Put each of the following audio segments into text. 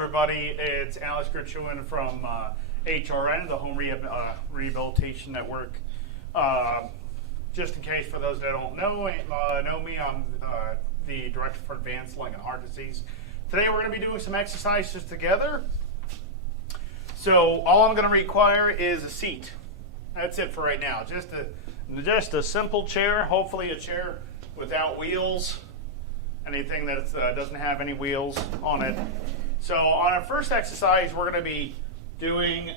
everybody. It's Alex Grichuhin from HRN, the Home Rehab Rehabilitation Network. Just in case for those that don't know me, I'm the Director for Advanced Lung and Heart Disease. Today we're going to be doing some exercises together. So all I'm going to require is a seat. That's it for right now. Just a simple chair, hopefully a chair without wheels. Anything that doesn't have any wheels on it. So on our first exercise, we're going to be doing,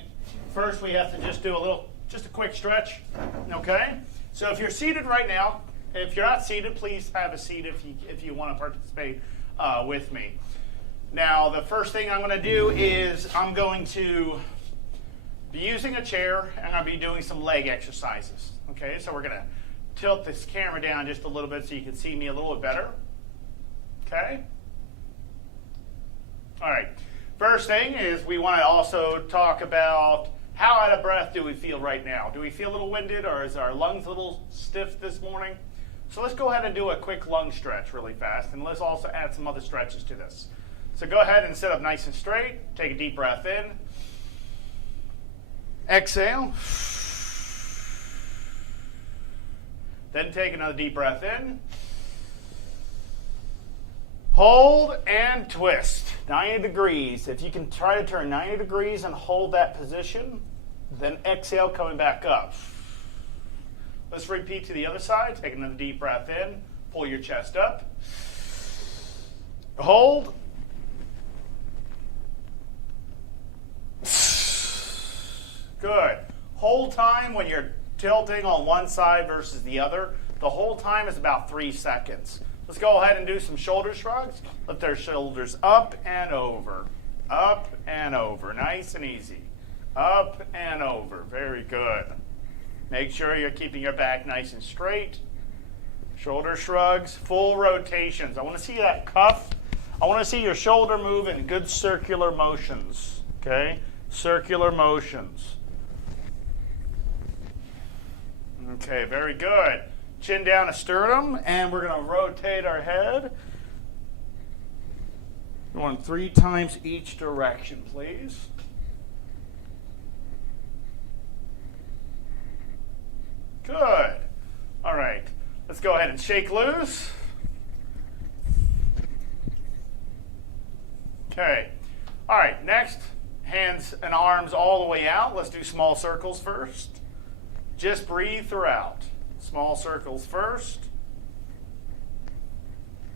first we have to just do a quick stretch, okay? So if you're seated right now, if you're not seated, please have a seat if you want to participate with me. Now, the first thing I'm going to do is I'm going to be using a chair and I'll be doing some leg exercises, okay? So we're going to tilt this camera down just a little bit so you can see me a little bit better. Okay? All right. First thing is we want to also talk about how out of breath do we feel right now? Do we feel a little winded or is our lungs a little stiff this morning? So let's go ahead and do a quick lung stretch really fast, and let's also add some other stretches to this. So go ahead and sit up nice and straight. Take a deep breath in. Exhale. Then take another deep breath in. Hold and twist, 90 degrees. If you can try to turn 90 degrees and hold that position, then exhale coming back up. Let's repeat to the other side. Take another deep breath in. Pull your chest up. Hold. Good. Hold time when you're tilting on one side versus the other. The hold time is about 3 seconds. Let's go ahead and do some shoulder shrugs. Lift our shoulders up and over. Up and over. Nice and easy. Up and over. Very good. Make sure you're keeping your back nice and straight. Shoulder shrugs. Full rotations. I want to see that cuff. I want to see your shoulder move in good circular motions. Okay? Circular motions. Okay, very good. Chin down a sternum, and we're going to rotate our head. Going 3 times each direction, please. Good. All right. Let's go ahead and shake loose. Okay. All right. Next, hands and arms all the way out. Let's do small circles first. Just breathe throughout. Small circles first.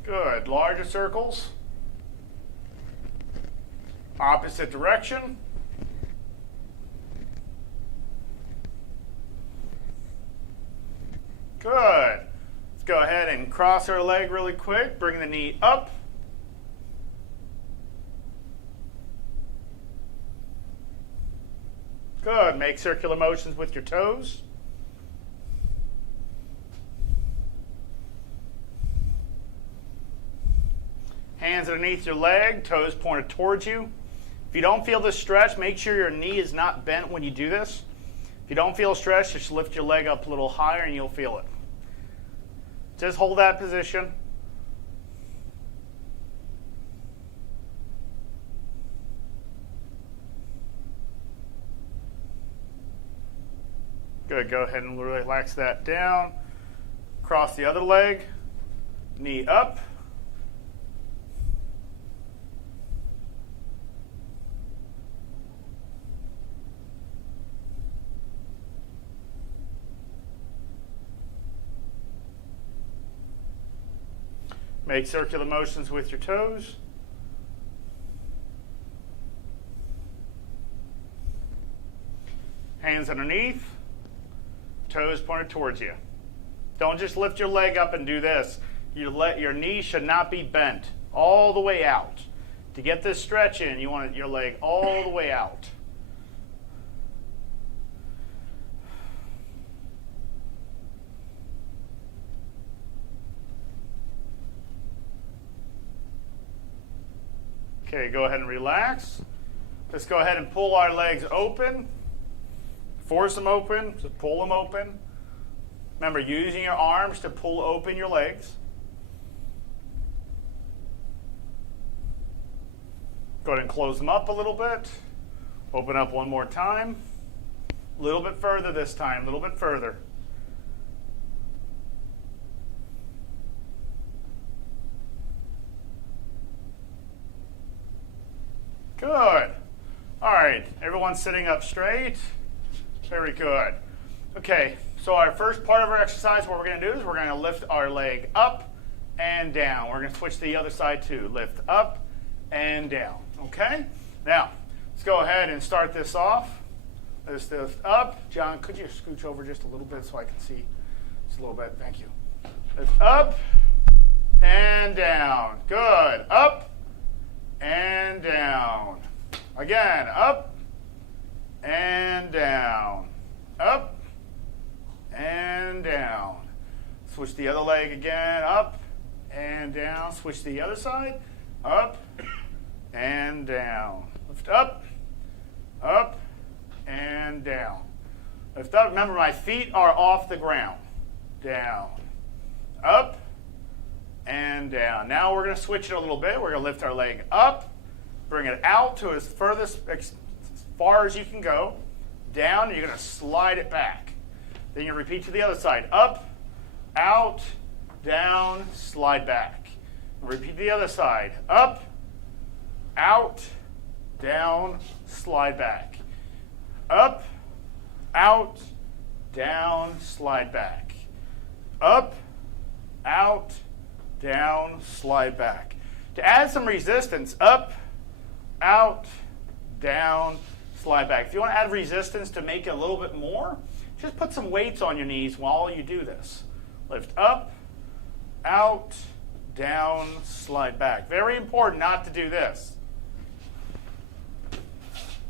Good. Larger circles. Opposite direction. Good. Let's go ahead and cross our leg really quick. Bring the knee up. Good. Make circular motions with your toes. Hands underneath your leg, toes pointed towards you. If you don't feel this stretch, make sure your knee is not bent when you do this. If you don't feel a stretch, just lift your leg up a little higher and you'll feel it. Just hold that position. Good, go ahead and relax that down. Cross the other leg, knee up. Make circular motions with your toes. Hands underneath, toes pointed towards you. Don't just lift your leg up and do this. Your knee should not be bent all the way out. To get this stretch in, you want your leg all the way out. Okay, go ahead and relax. Let's go ahead and pull our legs open. Force them open, just pull them open. Remember, using your arms to pull open your legs. Go ahead and close them up a little bit. Open up one more time. A little bit further this time, a little bit further. Good. All right, everyone's sitting up straight. Very good. Okay, so our first part of our exercise, what we're going to do is we're going to lift our leg up and down. We're going to switch to the other side too. Lift up and down. Okay? Now, let's go ahead and start this off. Let's lift up. John, could you scooch over just a little bit so I can see just a little bit? Thank you. Lift up and down. Good. Up and down. Again, up and down. Up and down. Switch the other leg again. Up and down. Switch to the other side. Up and down. Lift up, up, and down. Lift up. Remember, my feet are off the ground. Down, up, and down. Now we're going to switch it a little bit. We're going to lift our leg up, bring it out to as far as you can go. Down, and you're going to slide it back. Then you repeat to the other side. Up, out, down, slide back. Repeat the other side. Up, out, down, slide back. Up, out, down, slide back. Up, out, down, slide back. To add some resistance, up, out, down, slide back. If you want to add resistance to make it a little bit more, just put some weights on your knees while you do this. Lift up, out, down, slide back. Very important not to do this.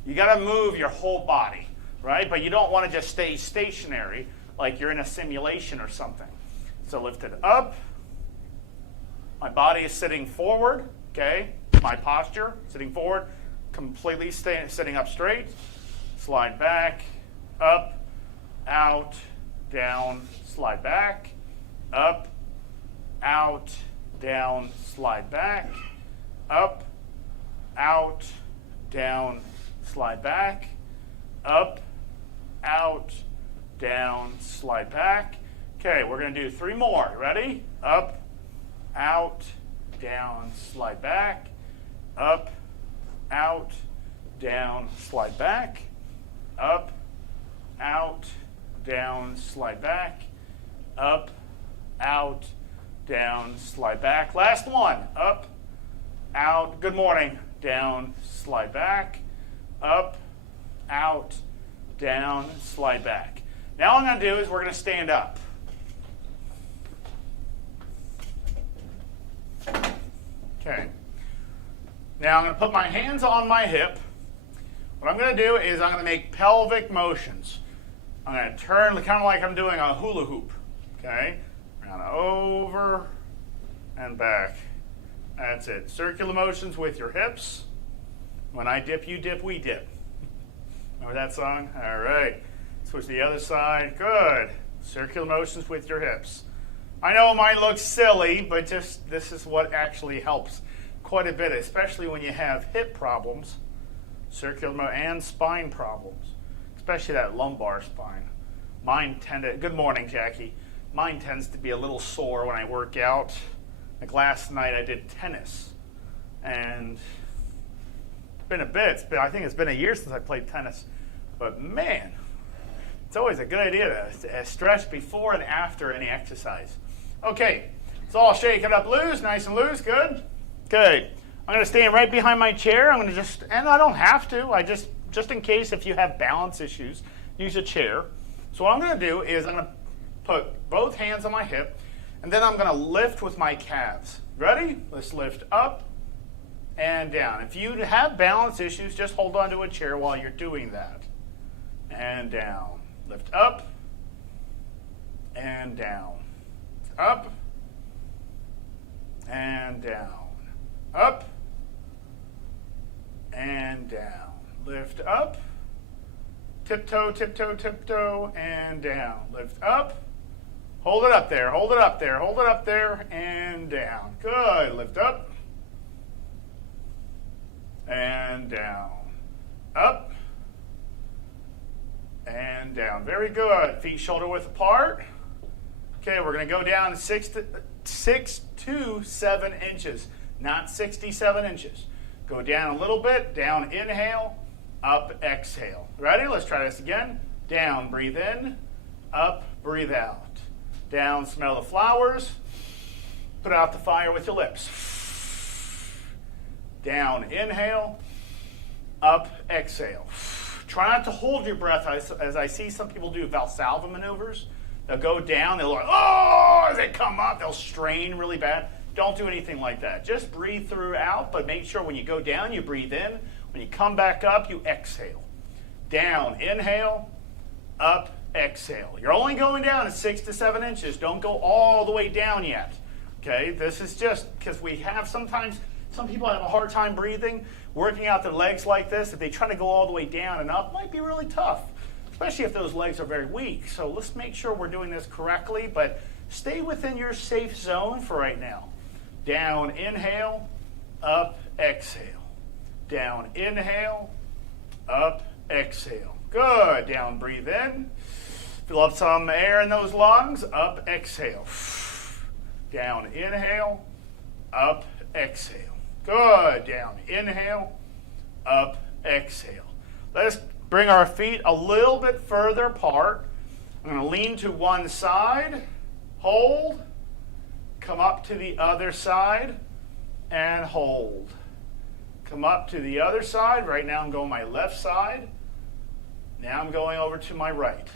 You got to move your whole body, right? But you don't want to just stay stationary like you're in a simulation or something. So lift it up. My body is sitting forward, okay? My posture, sitting forward, completely sitting up straight. Slide back, up, out, down, slide back, up, out, down, slide back, up, out, down, slide back, up, out, down, slide back. Okay, we're going to do 3 more. Ready? Up, out, down, slide back, up, out, down, slide back, up, out, down, slide back, up, out, down, slide back. Last one. Up, out, good morning, down, slide back, up, out, down, slide back. Now what I'm going to do is we're going to stand up. Okay. Now I'm going to put my hands on my hip. What I'm going to do is I'm going to make pelvic motions. I'm going to turn kind of like I'm doing a hula hoop. Okay? Around, over, and back. That's it. Circular motions with your hips. When I dip, you dip, we dip. Remember that song? All right. Switch to the other side. Good. Circular motions with your hips. I know it might look silly, but just this is what actually helps quite a bit, especially when you have hip problems, and spine problems, especially that lumbar spine. Good morning, Jackie. Mine tends to be a little sore when I work out. Like last night I did tennis, and it's been a bit. I think it's been a year since I played tennis, but man, it's always a good idea to stretch before and after any exercise. Okay, so I'll shake it up loose, nice and loose, good. Okay, I'm going to stand right behind my chair. I'm going to and I don't have to, just in case if you have balance issues, use a chair. So what I'm going to do is I'm going to put both hands on my hip, and then I'm going to lift with my calves. Ready? Let's lift up and down. If you have balance issues, just hold on to a chair while you're doing that. And down. Lift up and down. Up and down. Up and down. Lift up. Tiptoe, tiptoe, tiptoe, and down. Lift up. Hold it up there, hold it up there, hold it up there, and down. Good. Lift up. and down. Up and down. Very good. Feet shoulder width apart. Okay, we're going to go down 6 to 7 inches, not 67 inches. Go down a little bit. Down, inhale. Up, exhale. Ready? Let's try this again. Down, breathe in. Up, breathe out. Down, smell the flowers. Put out the fire with your lips. Down, inhale. Up, exhale. Try not to hold your breath as I see some people do Valsalva maneuvers. They'll go down, they'll like, oh, as they come up, they'll strain really bad. Don't do anything like that. Just breathe throughout, but make sure when you go down, you breathe in. When you come back up, you exhale. Down, inhale. Up, exhale. You're only going down 6 to 7 inches. Don't go all the way down yet. Okay, this is just because we have sometimes, some people have a hard time breathing, working out their legs like this. If they try to go all the way down and up, it might be really tough, especially if those legs are very weak. So let's make sure we're doing this correctly, but stay within your safe zone for right now. Down, inhale, up, exhale. Down, inhale, up, exhale. Good. Down, breathe in. Fill up some air in those lungs. Up, exhale. Down, inhale, up, exhale. Good. Down, inhale, up, exhale. Let's bring our feet a little bit further apart. I'm going to lean to one side, hold, come up to the other side, and hold. Come up to the other side. Right now I'm going my left side. Now I'm going over to my right.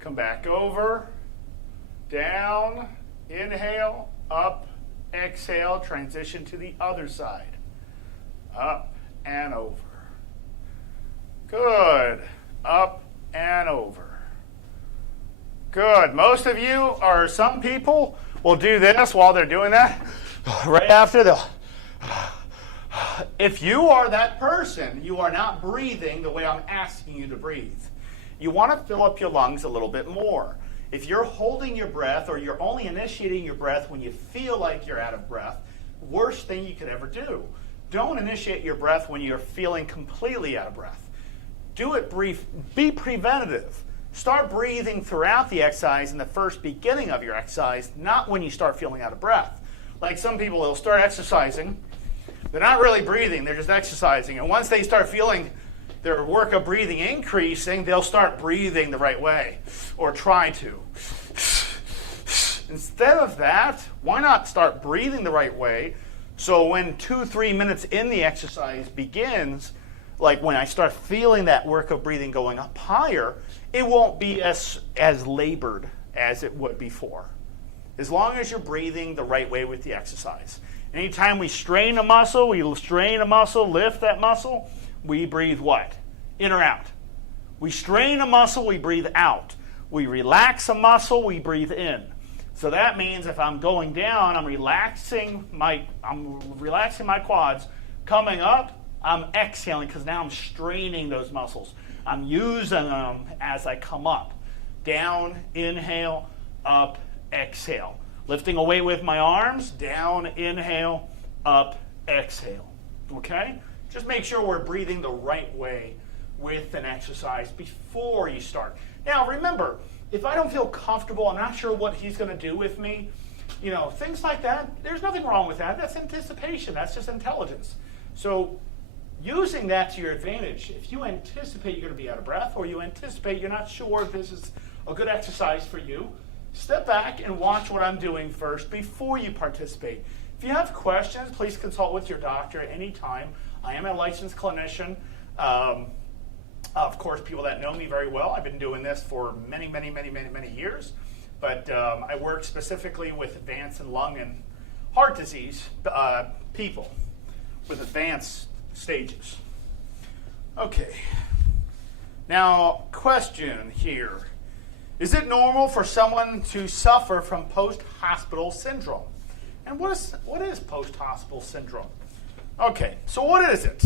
Come back over, down, inhale, up, exhale, transition to the other side. Up and over. Good. Up and over. Good. Most of you, or some people, will do this while they're doing that. Right after the... If you are that person, you are not breathing the way I'm asking you to breathe. You want to fill up your lungs a little bit more. If you're holding your breath or you're only initiating your breath when you feel like you're out of breath, worst thing you could ever do. Don't initiate your breath when you're feeling completely out of breath. Do it brief. Be preventative. Start breathing throughout the exercise in the first beginning of your exercise, not when you start feeling out of breath. Like some people, they'll start exercising. They're not really breathing. They're just exercising. And once they start feeling their work of breathing increasing, they'll start breathing the right way, or try to. Instead of that, why not start breathing the right way so when 2-3 minutes in the exercise begins, like when I start feeling that work of breathing going up higher, it won't be as labored as it would before. As long as you're breathing the right way with the exercise. Anytime we strain a muscle, lift that muscle, we breathe what? In or out. We strain a muscle, we breathe out. We relax a muscle, we breathe in. So that means if I'm going down, I'm relaxing my quads. Coming up, I'm exhaling because now I'm straining those muscles. I'm using them as I come up. Down, inhale, up, exhale. Lifting a weight with my arms, down, inhale, up, exhale. Okay? Just make sure we're breathing the right way with an exercise before you start. Now, remember, if I don't feel comfortable, I'm not sure what he's going to do with me, things like that, there's nothing wrong with that. That's anticipation. That's just intelligence. So using that to your advantage, if you anticipate you're going to be out of breath or you anticipate you're not sure if this is a good exercise for you, step back and watch what I'm doing first before you participate. If you have questions, please consult with your doctor at any time. I am a licensed clinician. Of course, people that know me very well, I've been doing this for many years. But I work specifically with advanced and lung and heart disease people with advanced stages. Okay. Now, question here. Is it normal for someone to suffer from post-hospital syndrome? And what is post-hospital syndrome? Okay, so what is it?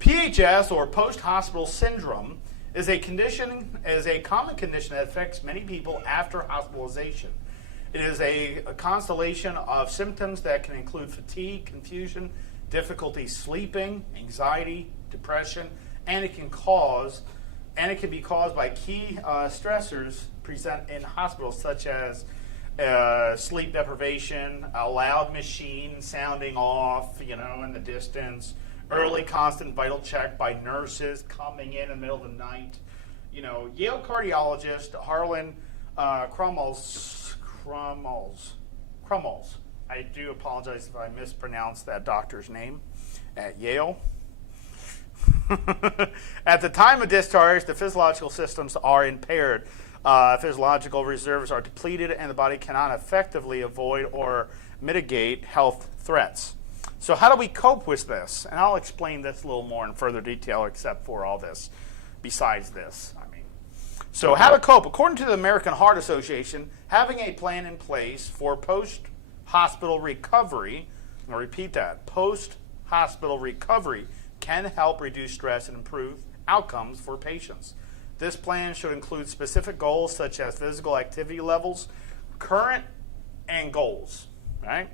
PHS, or post-hospital syndrome, is a common condition that affects many people after hospitalization. It is a constellation of symptoms that can include fatigue, confusion, difficulty sleeping, anxiety, depression, and it can be caused by key stressors present in hospitals, such as sleep deprivation, a loud machine sounding off, in the distance, early constant vital check by nurses coming in the middle of the night. Yale cardiologist Harlan Crummels, I do apologize if I mispronounced that doctor's name at Yale. At the time of discharge, the physiological systems are impaired. Physiological reserves are depleted, and the body cannot effectively avoid or mitigate health threats. So how do we cope with this? And I'll explain this a little more in further detail, except for all this, besides this. So how to cope. According to the American Heart Association, having a plan in place for post-hospital recovery, I'll repeat that, post-hospital recovery can help reduce stress and improve outcomes for patients. This plan should include specific goals such as physical activity levels, current and goals, right?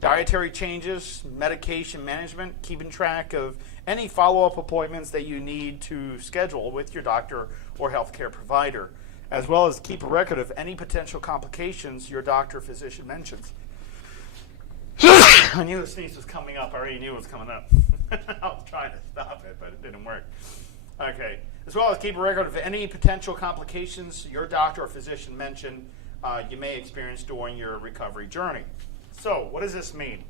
Dietary changes, medication management, keeping track of any follow-up appointments that you need to schedule with your doctor or healthcare provider, as well as keep a record of any potential complications your doctor or physician mentions. I knew the sneeze was coming up. I already knew it was coming up. I was trying to stop it, but it didn't work. Okay. As well as keep a record of any potential complications your doctor or physician mentioned you may experience during your recovery journey. So, what does this mean?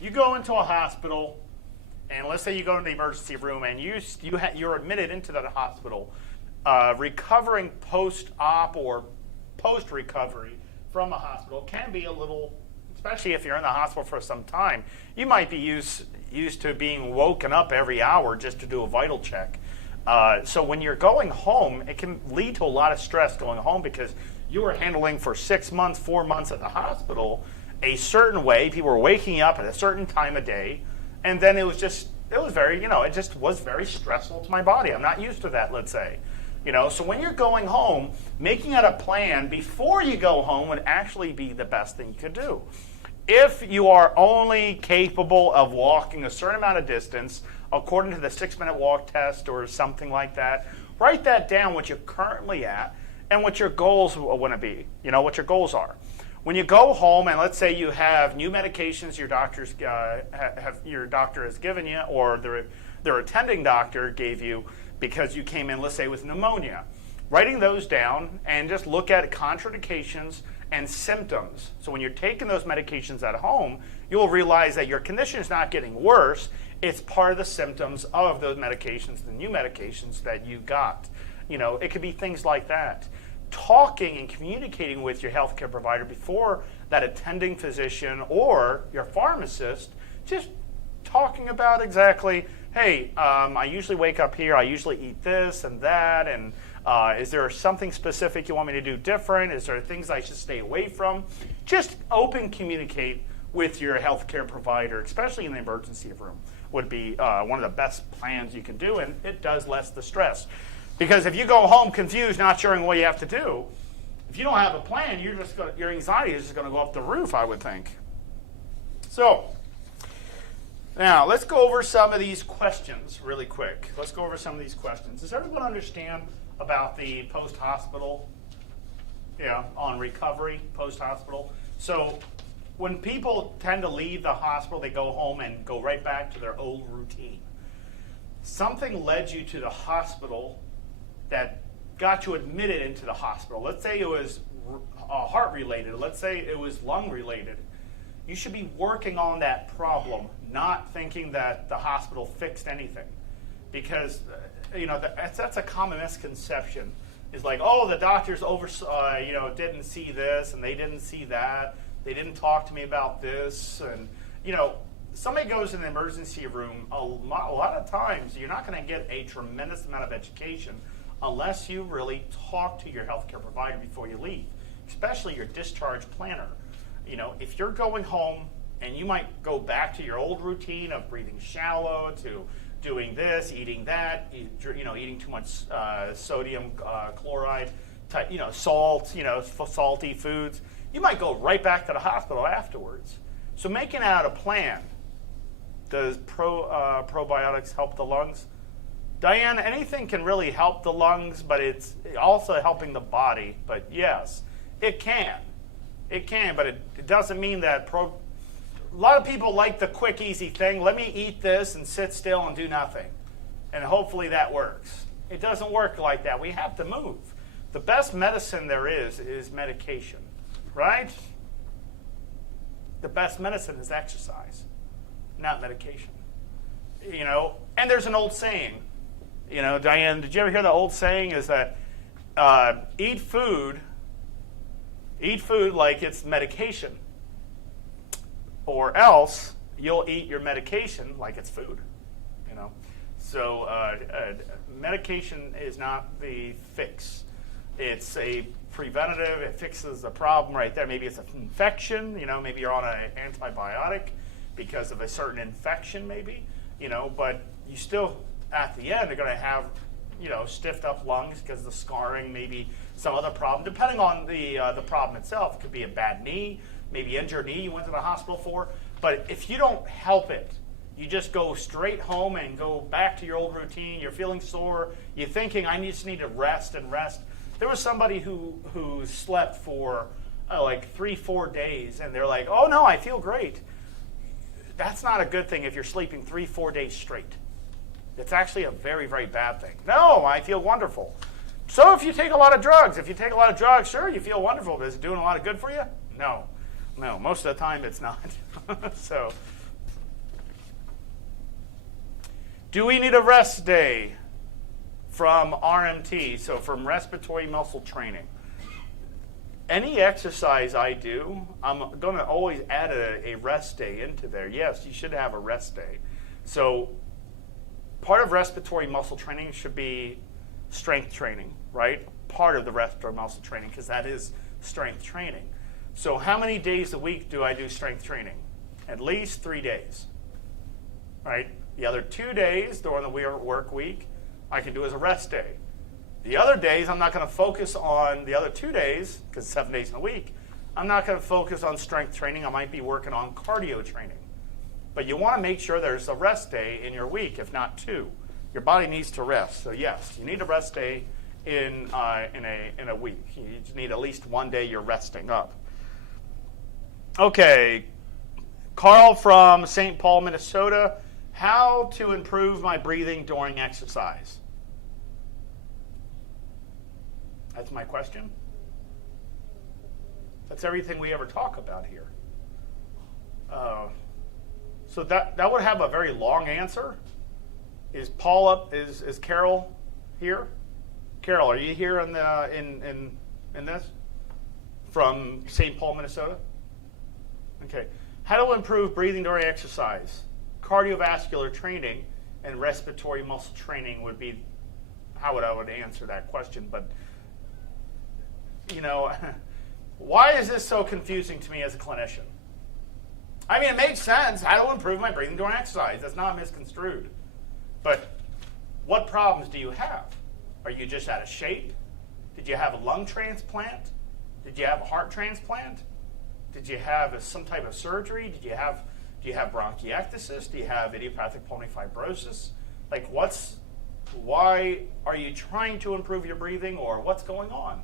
You go into a hospital, and let's say you go into the emergency room, and you're admitted into that hospital. Recovering post-op or post-recovery from a hospital can be a little, especially if you're in the hospital for some time, you might be used to being woken up every hour just to do a vital check. So when you're going home, it can lead to a lot of stress going home because you were handling for 6 months, 4 months at the hospital a certain way. People were waking up at a certain time of day, and then it was very, it just was very stressful to my body. I'm not used to that, let's say. So when you're going home, making out a plan before you go home would actually be the best thing you could do. If you are only capable of walking a certain amount of distance, according to the 6-minute walk test or something like that, write that down, what you're currently at, and what your goals want to be, what your goals are. When you go home, and let's say you have new medications your doctor has given you, or their attending doctor gave you because you came in, let's say, with pneumonia, writing those down and just look at contraindications and symptoms. So when you're taking those medications at home, you'll realize that your condition is not getting worse. It's part of the symptoms of those medications, the new medications that you got. It could be things like that. Talking and communicating with your healthcare provider before that attending physician or your pharmacist, just talking about exactly, hey, I usually wake up here, I usually eat this and that, and is there something specific you want me to do different? Is there things I should stay away from? Just open communicate with your healthcare provider, especially in the emergency room, would be one of the best plans you can do, and it does less the stress. Because if you go home confused, not sure what you have to do, if you don't have a plan, your anxiety is just going to go up the roof, I would think. So, now let's go over some of these questions really quick. Let's go over some of these questions. Does everyone understand about the post-hospital, on recovery, post-hospital? So, when people tend to leave the hospital, they go home and go right back to their old routine. Something led you to the hospital that got you admitted into the hospital. Let's say it was heart-related. Let's say it was lung-related. You should be working on that problem, not thinking that the hospital fixed anything. Because, that's a common misconception. It's like, oh, the doctors didn't see this, and they didn't see that. They didn't talk to me about this. And, somebody goes in the emergency room, a lot of times you're not going to get a tremendous amount of education unless you really talk to your healthcare provider before you leave, especially your discharge planner. If you're going home and you might go back to your old routine of breathing shallow, to doing this, eating that, eating too much sodium chloride, salt, salty foods, you might go right back to the hospital afterwards. So making out a plan. Does probiotics help the lungs? Diane, anything can really help the lungs, but it's also helping the body. But yes, it can. It can, but it doesn't mean that a lot of people like the quick, easy thing. Let me eat this and sit still and do nothing. And hopefully that works. It doesn't work like that. We have to move. The best medicine there is medication, right? The best medicine is exercise, not medication. You know, and there's an old saying, you know, Diane, did you ever hear the old saying is that eat food like it's medication, or else you'll eat your medication like it's food, you know. So medication is not the fix. It's a preventative. It fixes the problem right there. Maybe it's an infection, you know, maybe you're on an antibiotic because of a certain infection maybe, you know, but you still, at the end, are going to have, you know, stiffed up lungs because of the scarring, maybe some other problem, depending on the problem itself. It could be a bad knee, maybe injured knee you went to the hospital for. But if you don't help it, you just go straight home and go back to your old routine. You're feeling sore. You're thinking, I just need to rest and rest. There was somebody who slept for like 3-4 days, and they're like, oh, no, I feel great. That's not a good thing if you're sleeping 3-4 days straight. It's actually a very, very bad thing. No, I feel wonderful. So if you take a lot of drugs, sure, you feel wonderful. But is it doing a lot of good for you? No, most of the time it's not. So, do we need a rest day from RMT, so from respiratory muscle training? Any exercise I do, I'm going to always add a rest day into there. Yes, you should have a rest day. So part of respiratory muscle training should be strength training, right? Part of the respiratory muscle training, because that is strength training. So how many days a week do I do strength training? At least 3 days, right? The other 2 days during the work week, I can do as a rest day. The other days, I'm not going to focus on the other 2 days, because 7 days in a week. I'm not going to focus on strength training. I might be working on cardio training. But you want to make sure there's a rest day in your week, if not 2. Your body needs to rest. So yes, you need a rest day in a week. You need at least 1 day you're resting up. Okay, Carl from St. Paul, Minnesota. How to improve my breathing during exercise? That's my question. That's everything we ever talk about here. So that would have a very long answer. Is Paul up? Is Carol here? Carol, are you here in this? From St. Paul, Minnesota? Okay. How to improve breathing during exercise? Cardiovascular training and respiratory muscle training would be how I would answer that question. But, you know, why is this so confusing to me as a clinician? I mean, it makes sense. How to improve my breathing during exercise. That's not misconstrued. But what problems do you have? Are you just out of shape? Did you have a lung transplant? Did you have a heart transplant? Did you have some type of surgery? Do you have bronchiectasis? Do you have idiopathic pulmonary fibrosis? Like, why are you trying to improve your breathing, or what's going on?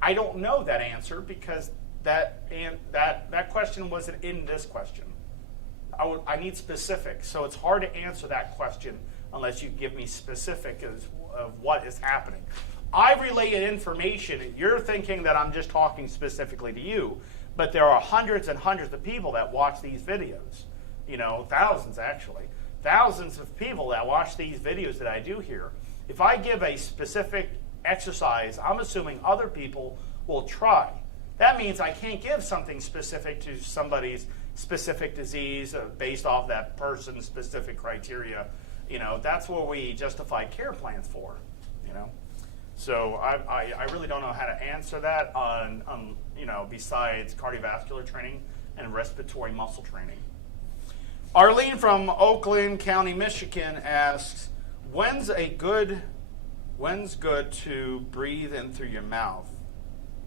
I don't know that answer, because that question wasn't in this question. I need specifics, so it's hard to answer that question unless you give me specific of what is happening. I relayed information. You're thinking that I'm just talking specifically to you, but there are hundreds and hundreds of people that watch these videos. You know, thousands actually. Thousands of people that watch these videos that I do here. If I give a specific exercise, I'm assuming other people will try. That means I can't give something specific to somebody's specific disease based off that person's specific criteria. You know, that's what we justify care plans for, you know. So I really don't know how to answer that on you know, besides cardiovascular training and respiratory muscle training. Arlene from Oakland County, Michigan asks, when's good to breathe in through your mouth?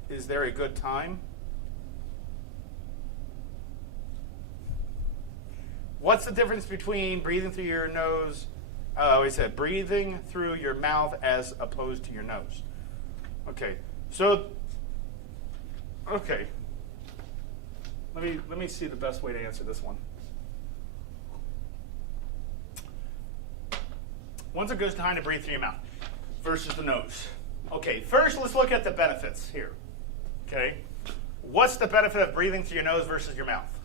Is there a good time? What's the difference between breathing through your nose, we said breathing through your mouth as opposed to your nose? Okay, so, okay. Let me see the best way to answer this one. When's a good time to breathe through your mouth versus the nose? Okay, first let's look at the benefits here. Okay, what's the benefit of breathing through your nose versus your mouth?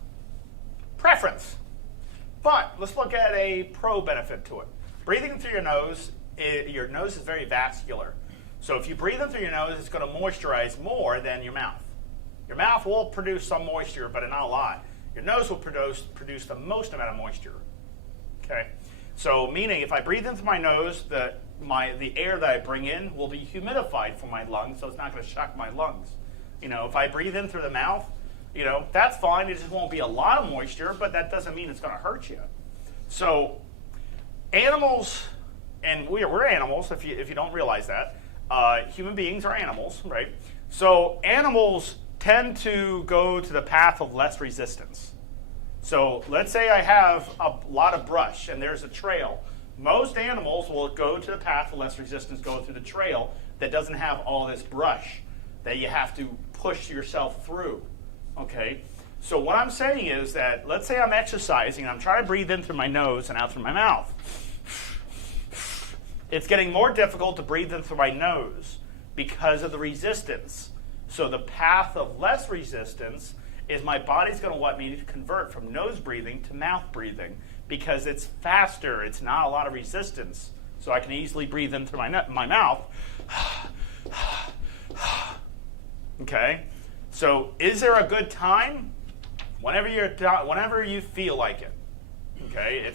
Preference. But let's look at a pro benefit to it. Breathing through your nose is very vascular. So if you breathe in through your nose, it's going to moisturize more than your mouth. Your mouth will produce some moisture, but not a lot. Your nose will produce the most amount of moisture. Okay, so meaning if I breathe into my nose, the air that I bring in will be humidified for my lungs, so it's not going to shock my lungs. You know, if I breathe in through the mouth, you know, that's fine. It just won't be a lot of moisture, but that doesn't mean it's going to hurt you. So animals, and we're animals, if you don't realize that. Human beings are animals, right? So animals tend to go to the path of less resistance. So let's say I have a lot of brush and there's a trail. Most animals will go to the path of less resistance, go through the trail that doesn't have all this brush that you have to push yourself through. Okay, so what I'm saying is that let's say I'm exercising and I'm trying to breathe in through my nose and out through my mouth. It's getting more difficult to breathe in through my nose because of the resistance. So the path of less resistance is my body's going to want me to convert from nose breathing to mouth breathing because it's faster. It's not a lot of resistance. So I can easily breathe in through my mouth. Okay? So is there a good time? Whenever you feel like it. Okay?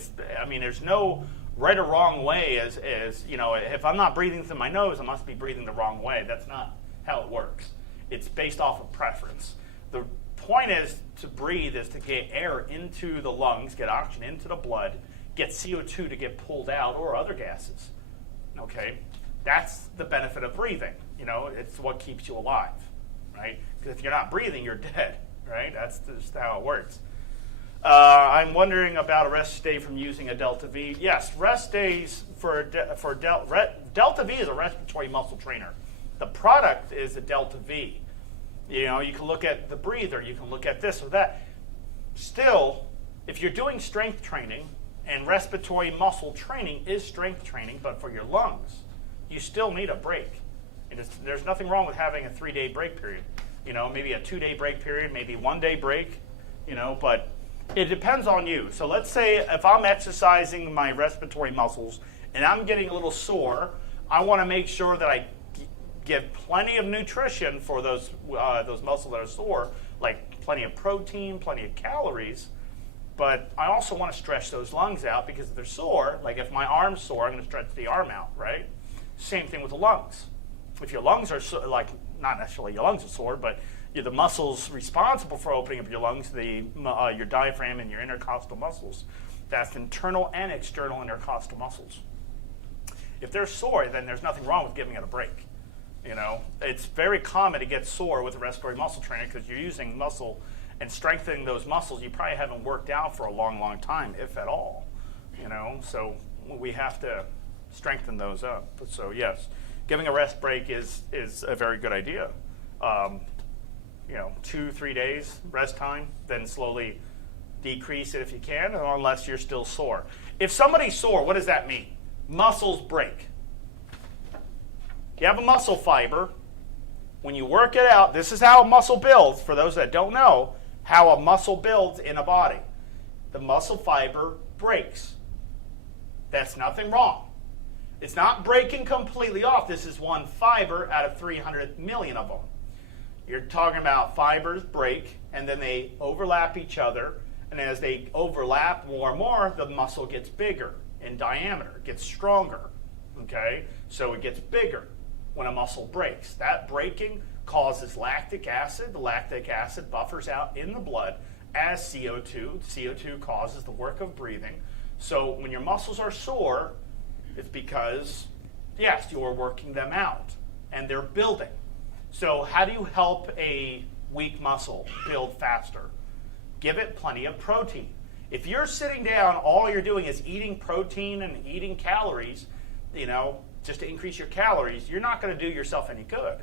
There's no right or wrong way as you know, if I'm not breathing through my nose, I must be breathing the wrong way. That's not how it works. It's based off of preference. The point is to breathe is to get air into the lungs, get oxygen into the blood, get CO2 to get pulled out or other gases. Okay? That's the benefit of breathing. You know, it's what keeps you alive, right? Because if you're not breathing, you're dead, right? That's just how it works. I'm wondering about a rest day from using a Delta V. Yes, rest days Delta V is a respiratory muscle trainer. The product is a Delta V. You know, you can look at the breather, you can look at this or that. Still, if you're doing strength training, and respiratory muscle training is strength training, but for your lungs, you still need a break. There's nothing wrong with having a 3-day break period. You know, maybe a 2-day break period, maybe 1-day break, you know, but it depends on you. So let's say if I'm exercising my respiratory muscles and I'm getting a little sore, I want to make sure that I give plenty of nutrition for those muscles that are sore, like plenty of protein, plenty of calories. But I also want to stretch those lungs out because if they're sore, like if my arm's sore, I'm going to stretch the arm out, right? Same thing with the lungs. If your lungs are not necessarily your lungs are sore, but the muscles responsible for opening up your lungs, your diaphragm and your intercostal muscles, that's internal and external intercostal muscles. If they're sore, then there's nothing wrong with giving it a break. You know, it's very common to get sore with a respiratory muscle trainer because you're using muscle and strengthening those muscles you probably haven't worked out for a long, long time, if at all. You know, so we have to strengthen those up. So yes, giving a rest break is a very good idea. 2-3 days rest time, then slowly decrease it if you can, unless you're still sore. If somebody's sore, what does that mean? Muscles break. You have a muscle fiber. When you work it out, this is how a muscle builds. For those that don't know how a muscle builds in a body, the muscle fiber breaks. That's nothing wrong. It's not breaking completely off. This is one fiber out of 300 million of them. You're talking about fibers break, and then they overlap each other, and as they overlap more and more, the muscle gets bigger in diameter, gets stronger, okay? So it gets bigger when a muscle breaks. That breaking causes lactic acid. The lactic acid buffers out in the blood as CO2. CO2 causes the work of breathing. So when your muscles are sore, it's because, yes, you are working them out, and they're building. So how do you help a weak muscle build faster? Give it plenty of protein. If you're sitting down, all you're doing is eating protein and eating calories, just to increase your calories, you're not going to do yourself any good.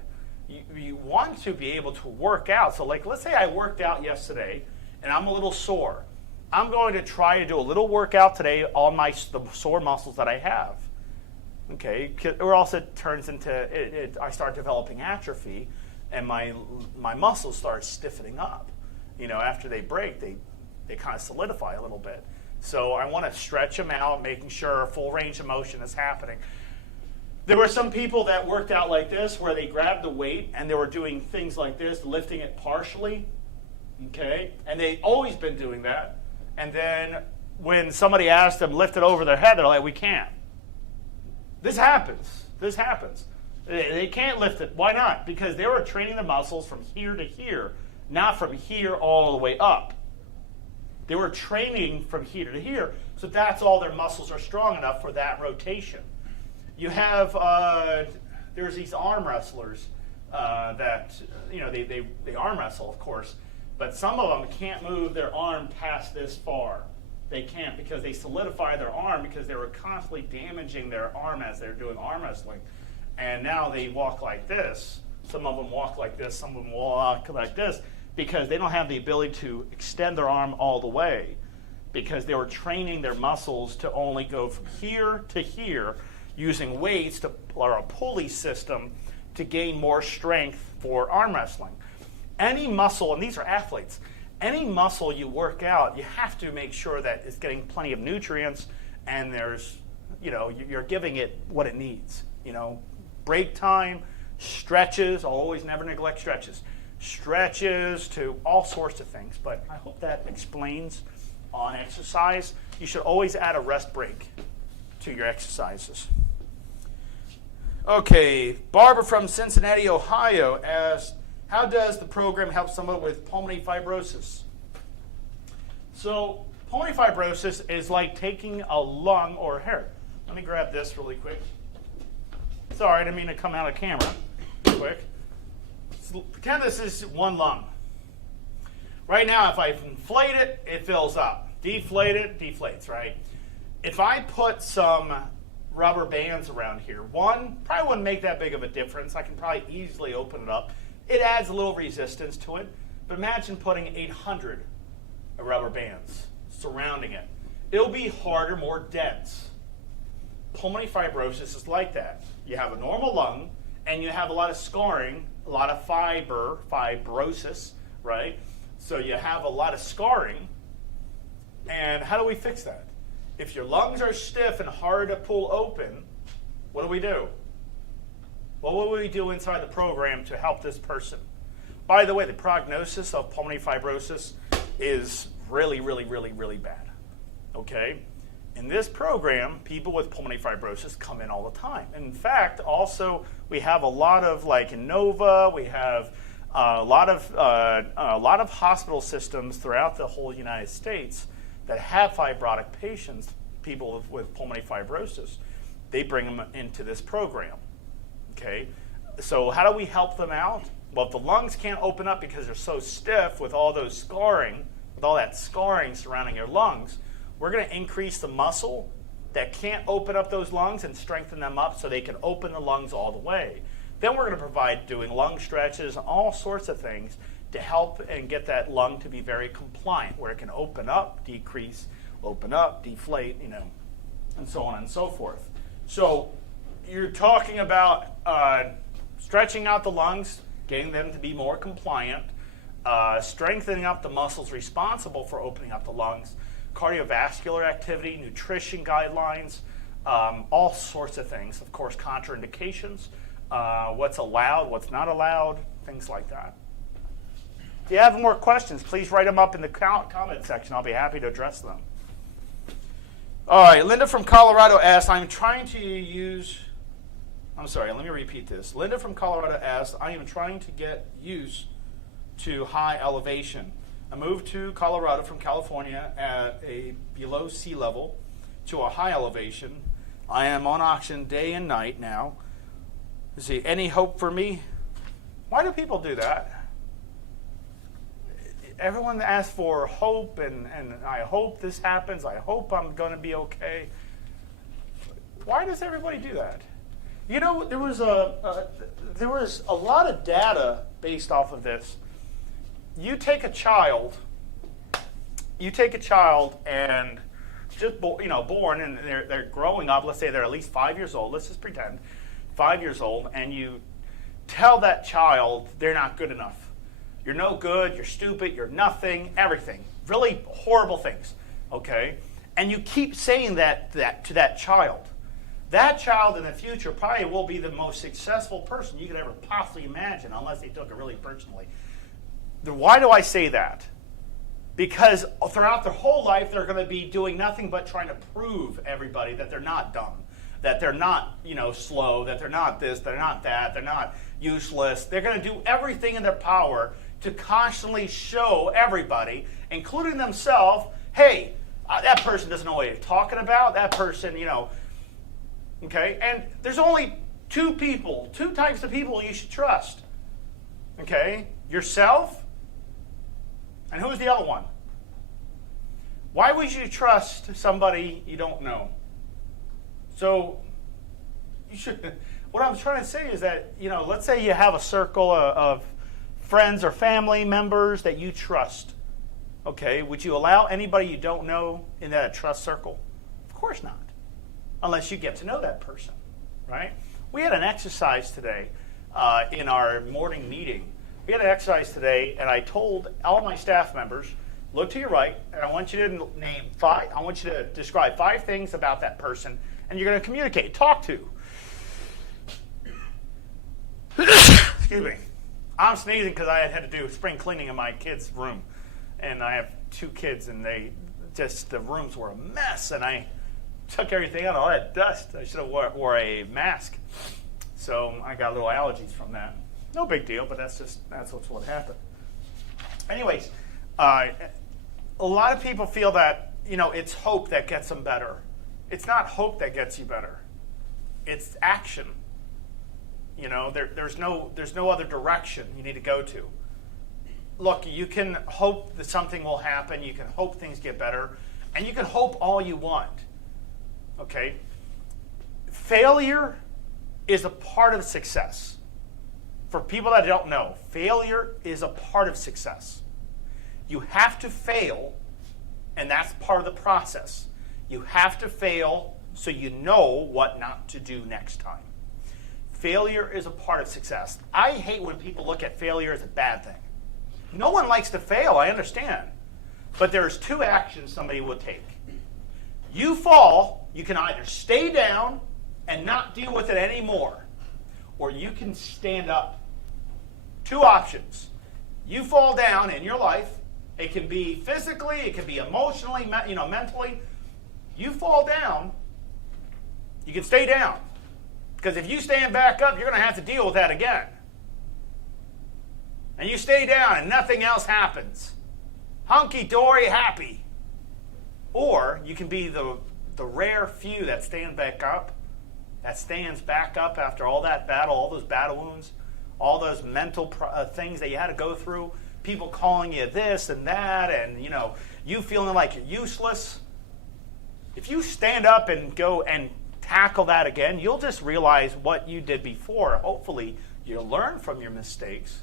You want to be able to work out. So like, let's say I worked out yesterday and I'm a little sore. I'm going to try to do a little workout today on the sore muscles that I have. Okay, or else it turns into, I start developing atrophy and my muscles start stiffening up. After they break, they kind of solidify a little bit. So I want to stretch them out, making sure full range of motion is happening. There were some people that worked out like this, where they grabbed the weight and they were doing things like this, lifting it partially, okay? And they've always been doing that. And then when somebody asked them, lift it over their head, they're like, we can't. This happens. They can't lift it. Why not? Because they were training the muscles from here to here, not from here all the way up. They were training from here to here, so that's all their muscles are strong enough for that rotation. You have, there's these arm wrestlers that, they arm wrestle, of course, but some of them can't move their arm past this far. They can't because they solidify their arm because they were constantly damaging their arm as they're doing arm wrestling. And now they walk like this. Some of them walk like this, some of them walk like this, because they don't have the ability to extend their arm all the way because they were training their muscles to only go from here to here using weights or a pulley system to gain more strength for arm wrestling. Any muscle, and these are athletes, any muscle you work out, you have to make sure that it's getting plenty of nutrients and there's, you're giving it what it needs. Break time, stretches, I'll always never neglect stretches. Stretches to all sorts of things, but I hope that explains on exercise. You should always add a rest break to your exercises. Okay, Barbara from Cincinnati, Ohio asks, how does the program help someone with pulmonary fibrosis? So pulmonary fibrosis is like taking a lung or hair. Let me grab this really quick. Sorry, I didn't mean to come out of camera. Quick. So pretend this is one lung. Right now, if I inflate it, it fills up. Deflate it, deflates, right? If I put some rubber bands around here, one, probably wouldn't make that big of a difference. I can probably easily open it up. It adds a little resistance to it. But imagine putting 800 rubber bands surrounding it. It'll be harder, more dense. Pulmonary fibrosis is like that. You have a normal lung, and you have a lot of scarring, a lot of fibrosis, right? So you have a lot of scarring. And how do we fix that? If your lungs are stiff and hard to pull open, what do? What will we do inside the program to help this person? By the way, the prognosis of pulmonary fibrosis is really, really, really, really bad. Okay? In this program, people with pulmonary fibrosis come in all the time. In fact, also, we have a lot of, like in Nova, we have a lot of hospital systems throughout the whole United States that have fibrotic patients, people with pulmonary fibrosis. They bring them into this program. Okay, so how do we help them out? Well, if the lungs can't open up because they're so stiff with all those scarring, with all that scarring surrounding your lungs, we're going to increase the muscle that can't open up those lungs and strengthen them up so they can open the lungs all the way. Then we're going to provide doing lung stretches, all sorts of things to help and get that lung to be very compliant, where it can open up, decrease, open up, deflate, and so on and so forth. So you're talking about stretching out the lungs, getting them to be more compliant, strengthening up the muscles responsible for opening up the lungs, cardiovascular activity, nutrition guidelines, all sorts of things. Of course, contraindications, what's allowed, what's not allowed, things like that. If you have more questions, please write them up in the comment section. I'll be happy to address them. All right, Linda from Colorado asks, let me repeat this. Linda from Colorado asks, I am trying to get used to high elevation. I moved to Colorado from California at a below sea level to a high elevation. I am on oxygen day and night now. Is there any hope for me? Why do people do that? everyone asks for hope, and I hope this happens. I hope I'm going to be okay. Why does everybody do that? You know, there was a lot of data based off of this. You take a child and just born, and they're growing up. Let's say they're at least 5 years old. Let's just pretend 5 years old, and you tell that child they're not good enough. You're no good. You're stupid. You're nothing. Everything. Really horrible things. Okay, and you keep saying that to that child. That child in the future probably will be the most successful person you could ever possibly imagine, unless they took it really personally. Why do I say that? Because throughout their whole life, they're going to be doing nothing but trying to prove everybody that they're not dumb, that they're not, slow, that they're not this, they're not that, they're not useless. They're going to do everything in their power to constantly show everybody, including themselves, hey, that person doesn't know what you're talking about. That person, okay? And there's only two types of people you should trust. Okay? Yourself, and who's the other one? Why would you trust somebody you don't know? So, you should. What I'm trying to say is that, let's say you have a circle of friends or family members that you trust. Okay, would you allow anybody you don't know in that trust circle? Of course not, unless you get to know that person, right? We had an exercise today in our morning meeting. We had an exercise today, and I told all my staff members, look to your right, and I want you to name 5. I want you to describe 5 things about that person, and you're going to communicate, talk to. Excuse me. I'm sneezing because I had to do spring cleaning in my kids' room. And I have 2 kids, and the rooms were a mess, and I took everything out, all that dust. I should have wore a mask. So I got little allergies from that. No big deal, but that's what happened. Anyways, a lot of people feel that, it's hope that gets them better. It's not hope that gets you better. It's action. There's no other direction you need to go to. Look, you can hope that something will happen. You can hope things get better. And you can hope all you want. Okay? Failure is a part of success. For people that don't know, failure is a part of success. You have to fail, and that's part of the process. You have to fail so you know what not to do next time. Failure is a part of success. I hate when people look at failure as a bad thing. No one likes to fail, I understand. But there's 2 actions somebody will take. You fall, you can either stay down and not deal with it anymore, or you can stand up. 2 options. You fall down in your life. It can be physically, it can be emotionally, mentally. You fall down, you can stay down. Because if you stand back up, you're going to have to deal with that again. And you stay down and nothing else happens. Hunky-dory happy. Or you can be the rare few that stands back up after all that battle, all those battle wounds, all those mental things that you had to go through, people calling you this and that, and you feeling like you're useless. If you stand up and go and tackle that again, you'll just realize what you did before. Hopefully, you learn from your mistakes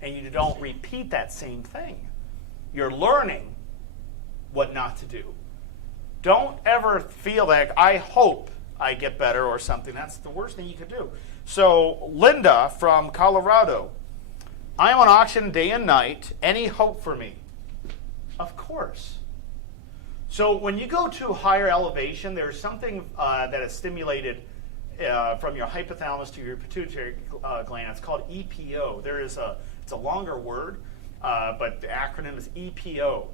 and you don't repeat that same thing. You're learning what not to do. Don't ever feel like, I hope I get better or something. That's the worst thing you could do. So, Linda from Colorado, I am on oxygen day and night. Any hope for me? Of course. So when you go to higher elevation, there's something that is stimulated from your hypothalamus to your pituitary gland. It's called EPO. It's a longer word, but the acronym is EPO.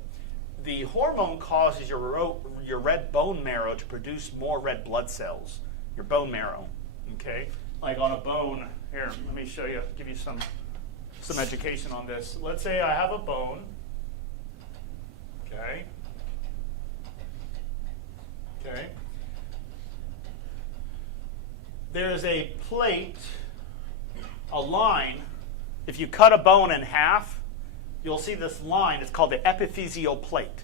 The hormone causes your red bone marrow to produce more red blood cells. Your bone marrow, okay? Like on a bone. Here, let me show you. Give you some education on this. Let's say I have a bone. Okay. Okay. There's a plate, a line. If you cut a bone in half, you'll see this line. It's called the epiphyseal plate.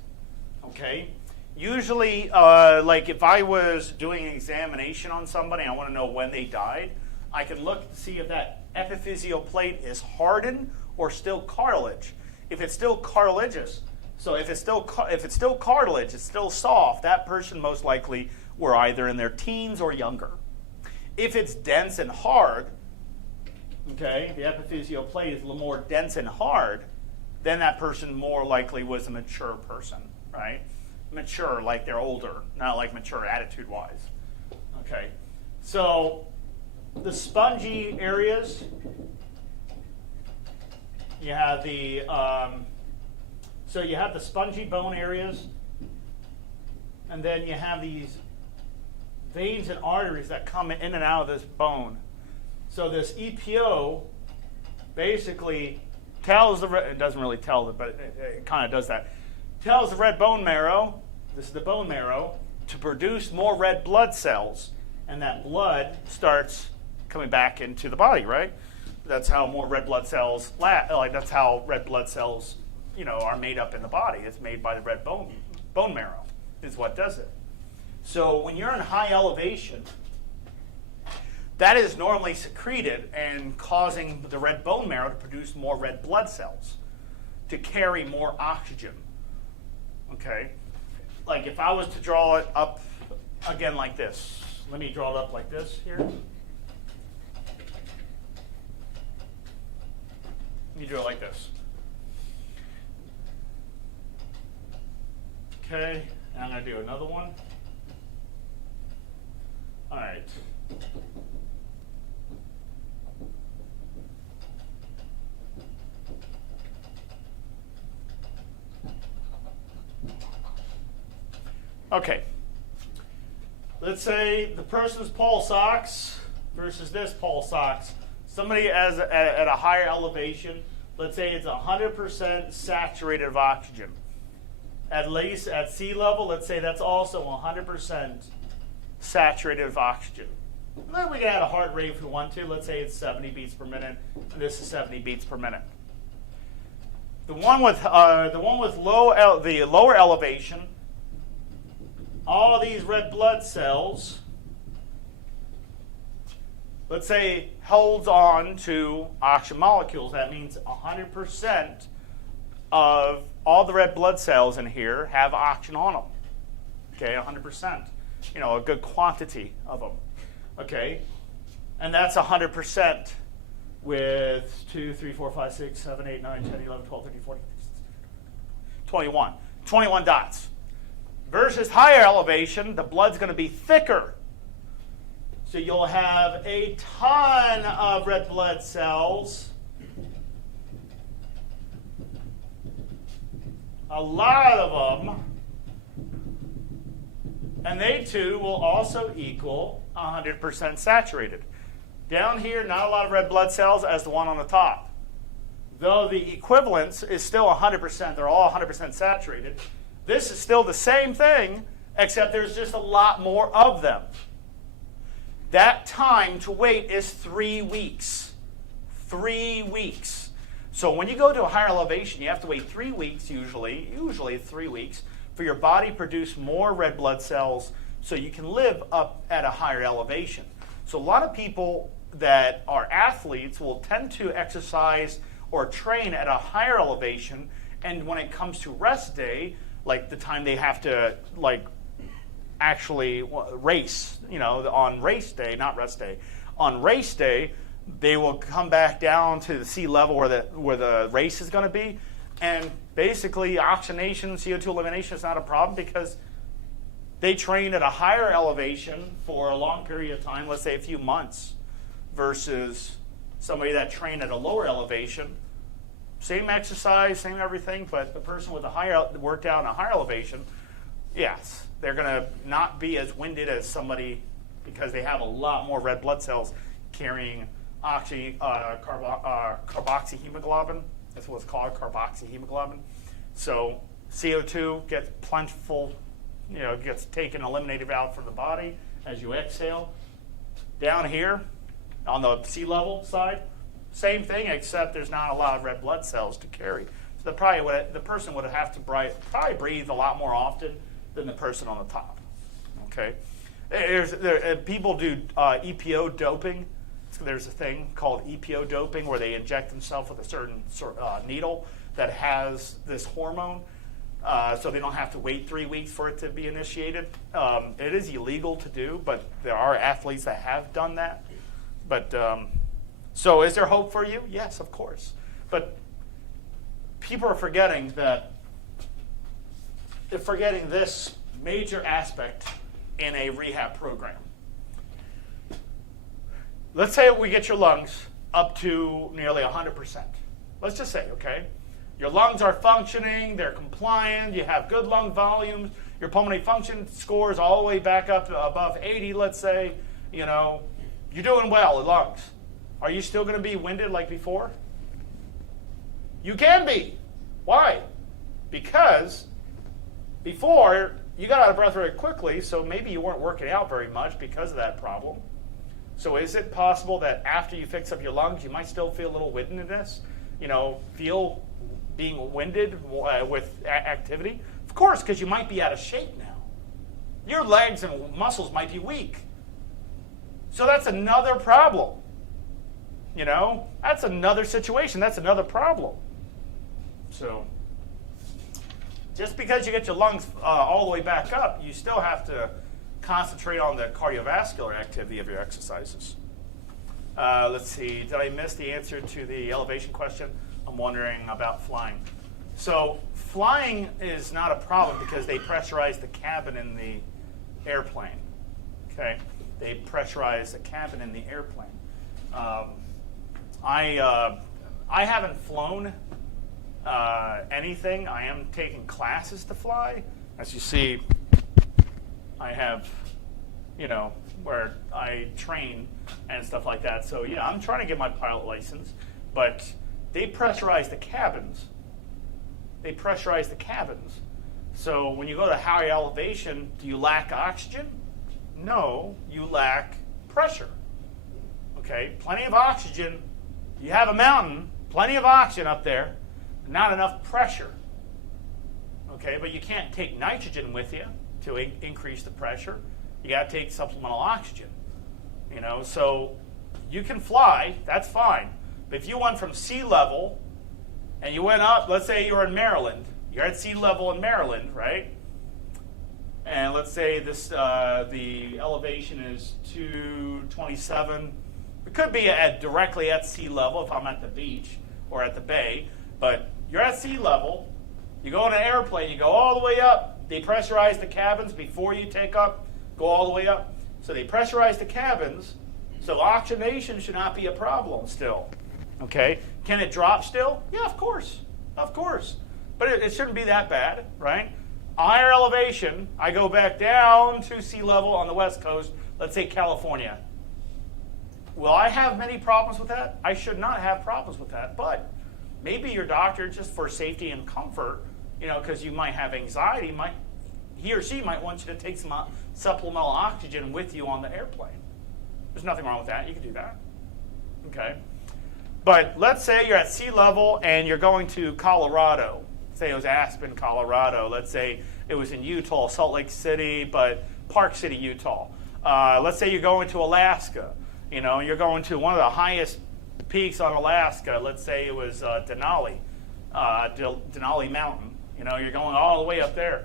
Okay? Usually, like if I was doing an examination on somebody, I want to know when they died, I can look to see if that epiphyseal plate is hardened or still cartilage. If it's still cartilaginous, so if it's still cartilage, it's still soft, that person most likely were either in their teens or younger. If it's dense and hard, okay, the epiphyseal plate is a little more dense and hard, then that person more likely was a mature person, right? Mature, like they're older, not like mature attitude-wise. Okay, so the spongy areas, you have the you have the spongy bone areas, and then you have these veins and arteries that come in and out of this bone. So this EPO basically tells it doesn't really tell it, but it kind of does that. Tells the red bone marrow, this is the bone marrow, to produce more red blood cells, and that blood starts coming back into the body, right? That's how more red blood cells, that's how red blood cells, are made up in the body. It's made by the red bone marrow is what does it. So when you're in high elevation, that is normally secreted and causing the red bone marrow to produce more red blood cells to carry more oxygen. Okay? Like if I was to draw it up again like this. Let me draw it up like this here. Let me draw it like this. Okay, and I'm going to do another one. All right. Okay. Let's say the person's pulse ox versus this pulse ox. Somebody at a higher elevation, let's say it's 100% saturated of oxygen. At least at sea level, let's say that's also 100% saturated of oxygen. And then we can add a heart rate if we want to. Let's say it's 70 beats per minute, and this is 70 beats per minute. The one with the lower elevation, all of these red blood cells, let's say, holds on to oxygen molecules. That means 100% of all the red blood cells in here have oxygen on them. Okay, 100%. A good quantity of them. Okay, and that's 100% with 2, 3, 4, 5, 6, 7, 8, 9, 10, 11, 12, 13, 14, 21. 21 dots. Versus higher elevation, the blood's going to be thicker. So you'll have a ton of red blood cells. A lot of them. And they too will also equal 100% saturated. Down here, not a lot of red blood cells as the one on the top. Though the equivalence is still 100%, they're all 100% saturated. This is still the same thing, except there's just a lot more of them. That time to wait is 3 weeks. 3 weeks. So when you go to a higher elevation, you have to wait 3 weeks usually 3 weeks, for your body to produce more red blood cells so you can live up at a higher elevation. So a lot of people that are athletes will tend to exercise or train at a higher elevation, and when it comes to rest day, like the time they have to actually race, on race day, not rest day. On race day, they will come back down to the sea level where the race is going to be, and basically oxygenation, CO2 elimination is not a problem because they train at a higher elevation for a long period of time, let's say a few months, versus somebody that trained at a lower elevation. Same exercise, same everything, but the person with a higher worked out in a higher elevation, yes, they're going to not be as winded as somebody because they have a lot more red blood cells carrying carboxyhemoglobin. That's what it's called, carboxyhemoglobin. So CO2 gets plentiful, gets taken, eliminated out from the body as you exhale. Down here on the sea level side, same thing, except there's not a lot of red blood cells to carry. So the person would have to probably breathe a lot more often than the person on the top. Okay, people do EPO doping. So there's a thing called EPO doping where they inject themselves with a certain needle that has this hormone, so they don't have to wait 3 weeks for it to be initiated. It is illegal to do, but there are athletes that have done that. But so is there hope for you? Yes, of course. But people are forgetting this major aspect in a rehab program. Let's say we get your lungs up to nearly 100%. Let's just say, okay, your lungs are functioning, they're compliant, you have good lung volumes, your pulmonary function scores all the way back up to above 80, let's say, you're doing well in lungs. Are you still going to be winded like before? You can be. Why? Because before, you got out of breath very quickly, so maybe you weren't working out very much because of that problem. So is it possible that after you fix up your lungs, you might still feel a little windedness? Feel being winded with activity? Of course, because you might be out of shape now. Your legs and muscles might be weak. So that's another problem. That's another situation. That's another problem. So just because you get your lungs all the way back up, you still have to concentrate on the cardiovascular activity of your exercises. Let's see, did I miss the answer to the elevation question? I'm wondering about flying. So flying is not a problem because they pressurize the cabin in the airplane. Okay, they pressurize the cabin in the airplane. I haven't flown anything. I am taking classes to fly. As you see, I have, where I train and stuff like that. So yeah, I'm trying to get my pilot license, but they pressurize the cabins. So when you go to high elevation, do you lack oxygen? No, you lack pressure. Okay, plenty of oxygen. You have a mountain, plenty of oxygen up there, not enough pressure. Okay, but you can't take nitrogen with you to increase the pressure. You got to take supplemental oxygen. So you can fly, that's fine. But if you went from sea level and you went up, let's say you're in Maryland, you're at sea level in Maryland, right? And let's say the elevation is 227. It could be directly at sea level if I'm at the beach or at the bay, but you're at sea level. You go in an airplane, you go all the way up. They pressurize the cabins before you take up, go all the way up. So they pressurize the cabins, so oxygenation should not be a problem still. Okay, can it drop still? Yeah, of course. But it shouldn't be that bad, right? Higher elevation, I go back down to sea level on the West Coast, let's say California. Will I have many problems with that? I should not have problems with that, but maybe your doctor, just for safety and comfort, because you might have anxiety, he or she might want you to take some supplemental oxygen with you on the airplane. There's nothing wrong with that. You can do that. Okay. But let's say you're at sea level and you're going to Colorado. Say it was Aspen, Colorado. Let's say it was in Utah, Salt Lake City, but Park City, Utah. Let's say you're going to Alaska. You're going to one of the highest peaks on Alaska. Let's say it was Denali Mountain. You're going all the way up there.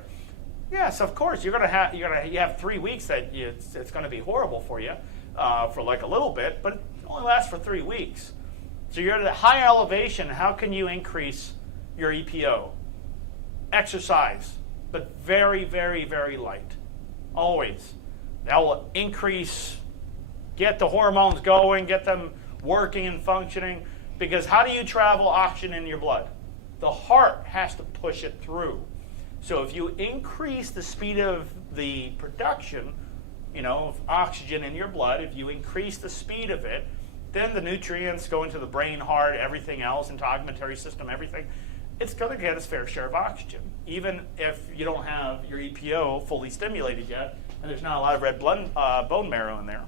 Yes, of course. You have 3 weeks that it's going to be horrible for you for like a little bit, but it only lasts for 3 weeks. So you're at a high elevation. How can you increase your EPO? Exercise, but very, very, very light. Always. That will increase, get the hormones going, get them working and functioning. Because how do you travel oxygen in your blood? The heart has to push it through. So if you increase the speed of the production, of oxygen in your blood, if you increase the speed of it, then the nutrients go into the brain, heart, everything else, into augmentary system, everything. It's going to get its fair share of oxygen, even if you don't have your EPO fully stimulated yet, and there's not a lot of red blood, bone marrow in there.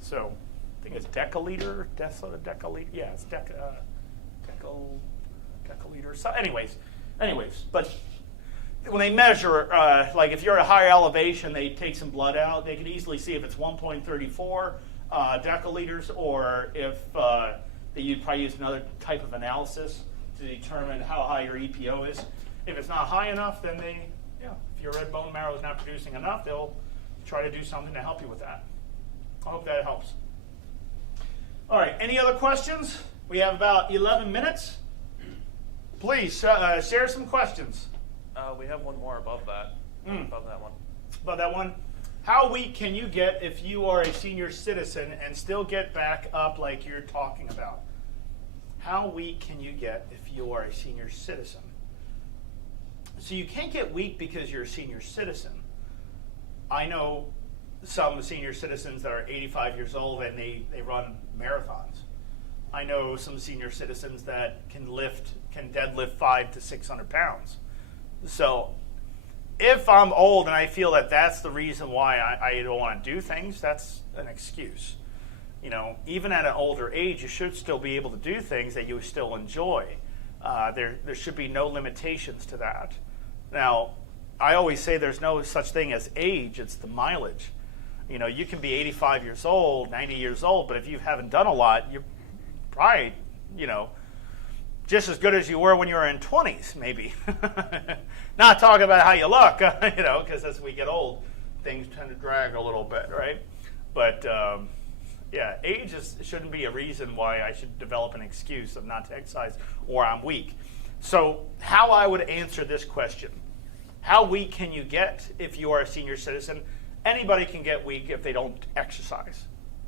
So I think it's decaliter. Yeah, it's deciliters. So anyways, but when they measure, like if you're at a higher elevation, they take some blood out. They can easily see if it's 1.34 deciliters, or if you'd probably use another type of analysis to determine how high your EPO is. If it's not high enough, then if your red bone marrow is not producing enough, they'll try to do something to help you with that. I hope that helps. All right, any other questions? We have about 11 minutes. Please share some questions. We have one more above that. Above that one. Above that one. How weak can you get if you are a senior citizen and still get back up like you're talking about? How weak can you get if you are a senior citizen? So you can't get weak because you're a senior citizen. I know some senior citizens that are 85 years old and they run marathons. I know some senior citizens that can deadlift 500 to 600 pounds. So if I'm old and I feel that that's the reason why I don't want to do things, that's an excuse. You know, even at an older age, you should still be able to do things that you still enjoy. There should be no limitations to that. Now, I always say there's no such thing as age, it's the mileage. You know, you can be 85 years old, 90 years old, but if you haven't done a lot, you're probably, just as good as you were when you were in 20s, maybe. Not talking about how you look, because as we get old, things tend to drag a little bit, right? But, age shouldn't be a reason why I should develop an excuse of not to exercise or I'm weak. So how I would answer this question, how weak can you get if you are a senior citizen? Anybody can get weak if they don't exercise,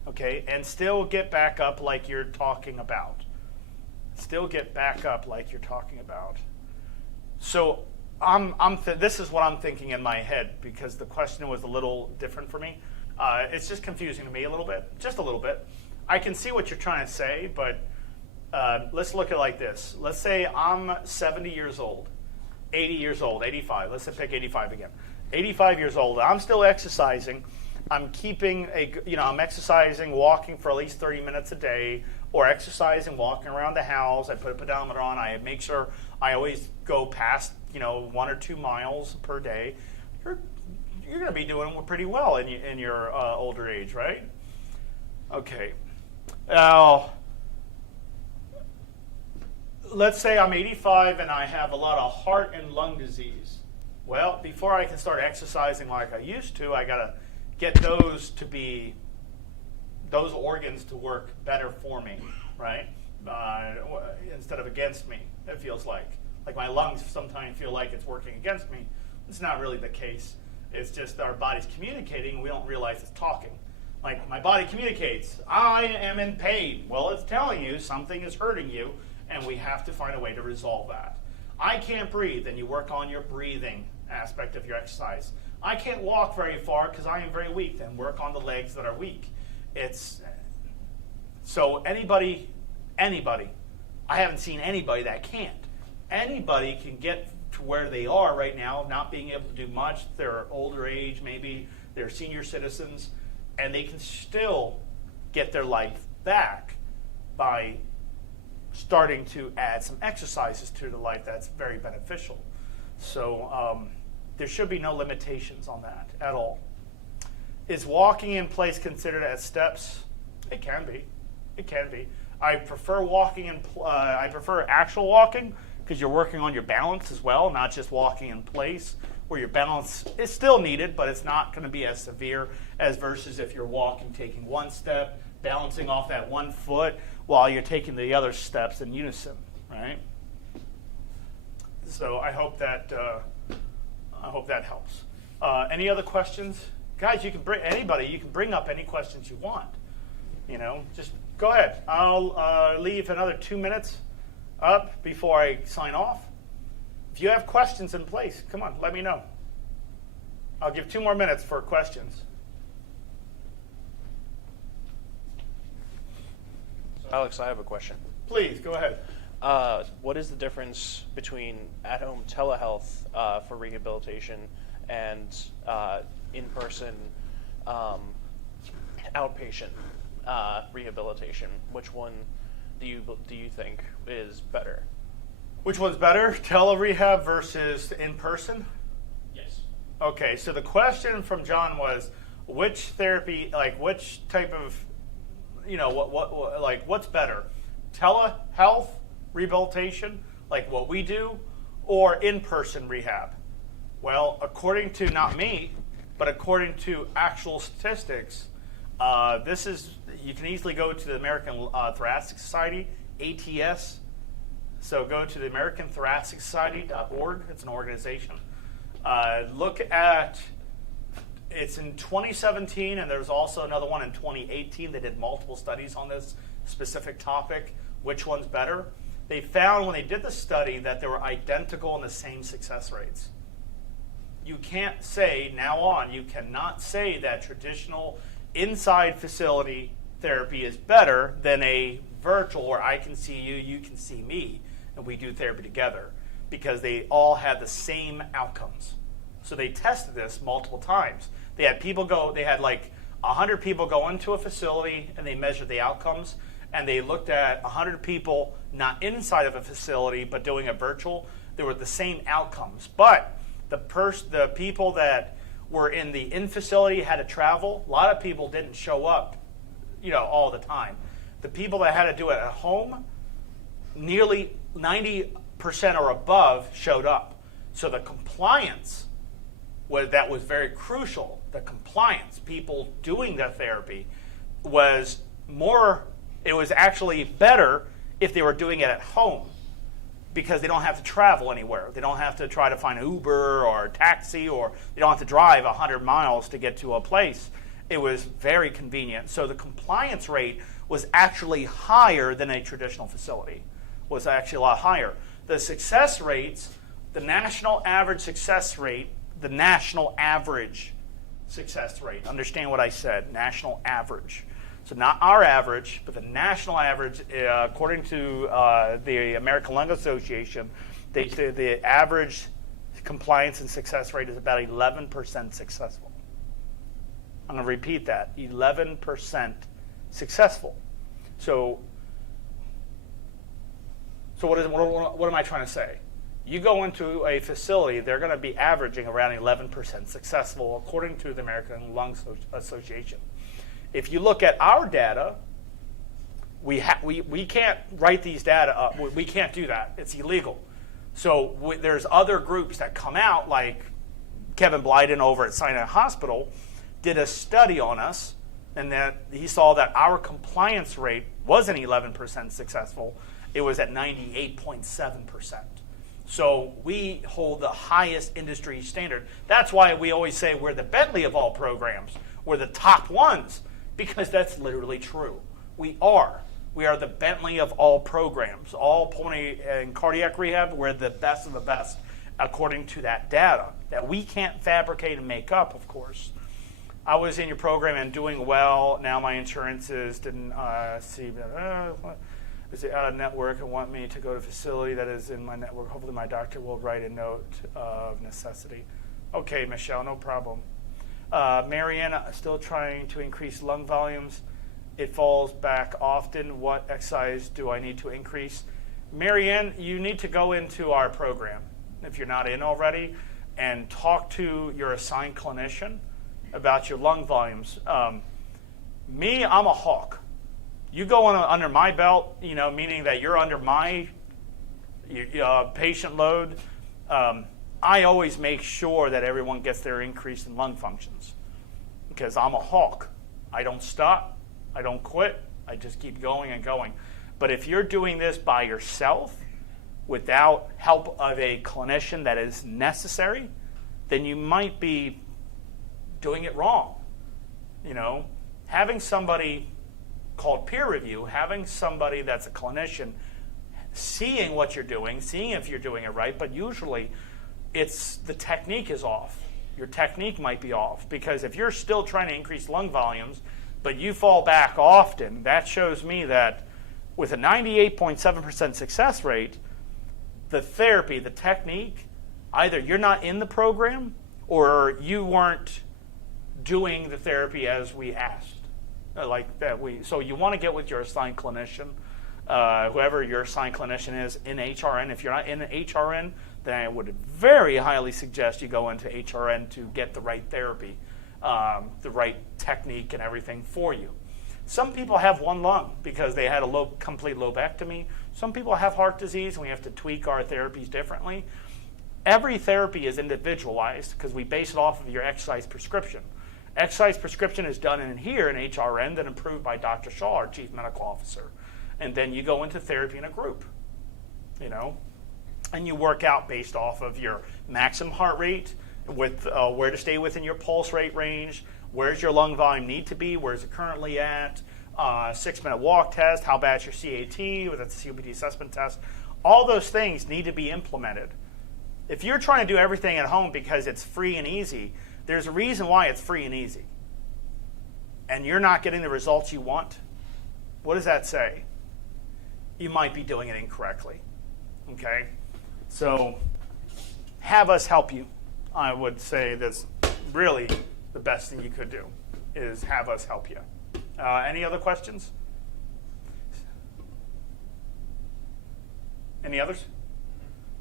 okay? And still get back up like you're talking about. Still get back up like you're talking about. So this is what I'm thinking in my head because the question was a little different for me. It's just confusing to me a little bit, just a little bit. I can see what you're trying to say, but let's look at it like this. Let's say I'm 70 years old, 80 years old, 85. Let's pick 85 again. 85 years old. I'm still exercising. I'm I'm exercising, walking for at least 30 minutes a day, or exercising, walking around the house. I put a pedometer on. I make sure I always go past, 1 or 2 miles per day. You're going to be doing pretty well in your older age, right? Okay. Now, let's say I'm 85 and I have a lot of heart and lung disease. Well, before I can start exercising like I used to, I got to get those organs to work better for me, right? Instead of against me, it feels like. Like my lungs sometimes feel like it's working against me. It's not really the case. It's just our body's communicating, we don't realize it's talking. Like my body communicates, I am in pain. Well, it's telling you something is hurting you, and we have to find a way to resolve that. I can't breathe, and you work on your breathing aspect of your exercise. I can't walk very far because I am very weak, then work on the legs that are weak. So anybody, I haven't seen anybody that can't. Anybody can get to where they are right now, not being able to do much. They're older age, maybe they're senior citizens, and they can still get their life back by starting to add some exercises to the life that's very beneficial. So there should be no limitations on that at all. Is walking in place considered as steps? It can be. It can be. I prefer I prefer actual walking because you're working on your balance as well, not just walking in place, where your balance is still needed, but it's not going to be as severe as versus if you're walking, taking one step, balancing off that one foot while you're taking the other steps in unison, right? So I hope that helps. Any other questions? Guys, you can bring up any questions you want. Just go ahead. I'll leave another 2 minutes up before I sign off. If you have questions in place, come on, let me know. I'll give 2 more minutes for questions. Alex, I have a question. Please, go ahead. What is the difference between at-home telehealth for rehabilitation and in-person outpatient rehabilitation? Which one do you think is better? Which one's better, tele-rehab versus in-person? Yes. Okay, so the question from John was, which therapy, like which type of, what's better? Telehealth rehabilitation, like what we do, or in-person rehab? Well, according to not me, but according to actual statistics, you can easily go to the American Thoracic Society, ATS. So go to the American Thoracic Society.org. It's an organization. Look at, it's in 2017, and there's also another one in 2018. They did multiple studies on this specific topic. Which one's better? They found when they did the study that they were identical in the same success rates. You can't say, now on, you cannot say that traditional inside facility therapy is better than a virtual where I can see you, you can see me, and we do therapy together, because they all had the same outcomes. So they tested this multiple times. They had people go, they had like 100 people go into a facility and they measured the outcomes, and they looked at 100 people not inside of a facility but doing a virtual. They were the same outcomes. But the people that were in the in-facility had to travel. A lot of people didn't show up, all the time. The people that had to do it at home, nearly 90% or above showed up. So the compliance that was very crucial. The compliance, people doing the therapy, was more. It was actually better if they were doing it at home, because they don't have to travel anywhere. They don't have to try to find an Uber or a taxi, or they don't have to drive 100 miles to get to a place. It was very convenient. So the compliance rate was actually higher than a traditional facility, was actually a lot higher. The success rates, the national average success rate, understand what I said, national average. So not our average, but the national average, according to the American Lung Association, they say the average compliance and success rate is about 11% successful. I'm going to repeat that, 11% successful. So what am I trying to say? You go into a facility, they're going to be averaging around 11% successful, according to the American Lung Association. If you look at our data, we can't write these data up. We can't do that. It's illegal. So there's other groups that come out, like Kevin Blyden over at Sinai Hospital did a study on us, and that he saw that our compliance rate wasn't 11% successful. It was at 98.7%. So we hold the highest industry standard. That's why we always say we're the Bentley of all programs. We're the top ones, because that's literally true. We are. We are the Bentley of all programs. All pulmonary and cardiac rehab, we're the best of the best, according to that data that we can't fabricate and make up, of course. I was in your program and doing well. Now my insurances didn't see is it out of network and want me to go to a facility that is in my network. Hopefully my doctor will write a note of necessity. Okay, Michelle, no problem. Marianne, still trying to increase lung volumes. It falls back often. What exercise do I need to increase? Marianne, you need to go into our program, if you're not in already, and talk to your assigned clinician about your lung volumes. Me, I'm a hawk. You go under my belt, meaning that you're under my patient load. I always make sure that everyone gets their increase in lung functions, because I'm a hawk. I don't stop. I don't quit. I just keep going and going. But if you're doing this by yourself without help of a clinician that is necessary, then you might be doing it wrong. Having somebody called peer review, having somebody that's a clinician seeing what you're doing, seeing if you're doing it right, but usually it's the technique is off. Your technique might be off, because if you're still trying to increase lung volumes, but you fall back often, that shows me that with a 98.7% success rate, the therapy, the technique, either you're not in the program or you weren't doing the therapy as we asked. So you want to get with your assigned clinician whoever your assigned clinician is in HRN. If you're not in an HRN, then I would very highly suggest you go into HRN to get the right therapy, the right technique and everything for you. Some people have one lung because they had a complete lobectomy. Some people have heart disease, and we have to tweak our therapies differently. Every therapy is individualized because we base it off of your exercise prescription. Exercise prescription is done in here in HRN, then approved by Dr. Shaw, our chief medical officer. And then you go into therapy in a group, and you work out based off of your maximum heart rate, with where to stay within your pulse rate range, where's your lung volume need to be, where's it currently at, 6-minute walk test, how bad's your CAT, that's the COPD assessment test. All those things need to be implemented. If you're trying to do everything at home because it's free and easy, there's a reason why it's free and easy. And you're not getting the results you want. What does that say? You might be doing it incorrectly. Okay? So have us help you. I would say that's really the best thing you could do, is have us help you. Any other questions? Any others?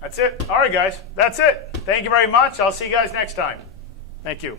That's it. All right, guys. That's it. Thank you very much. I'll see you guys next time. Thank you.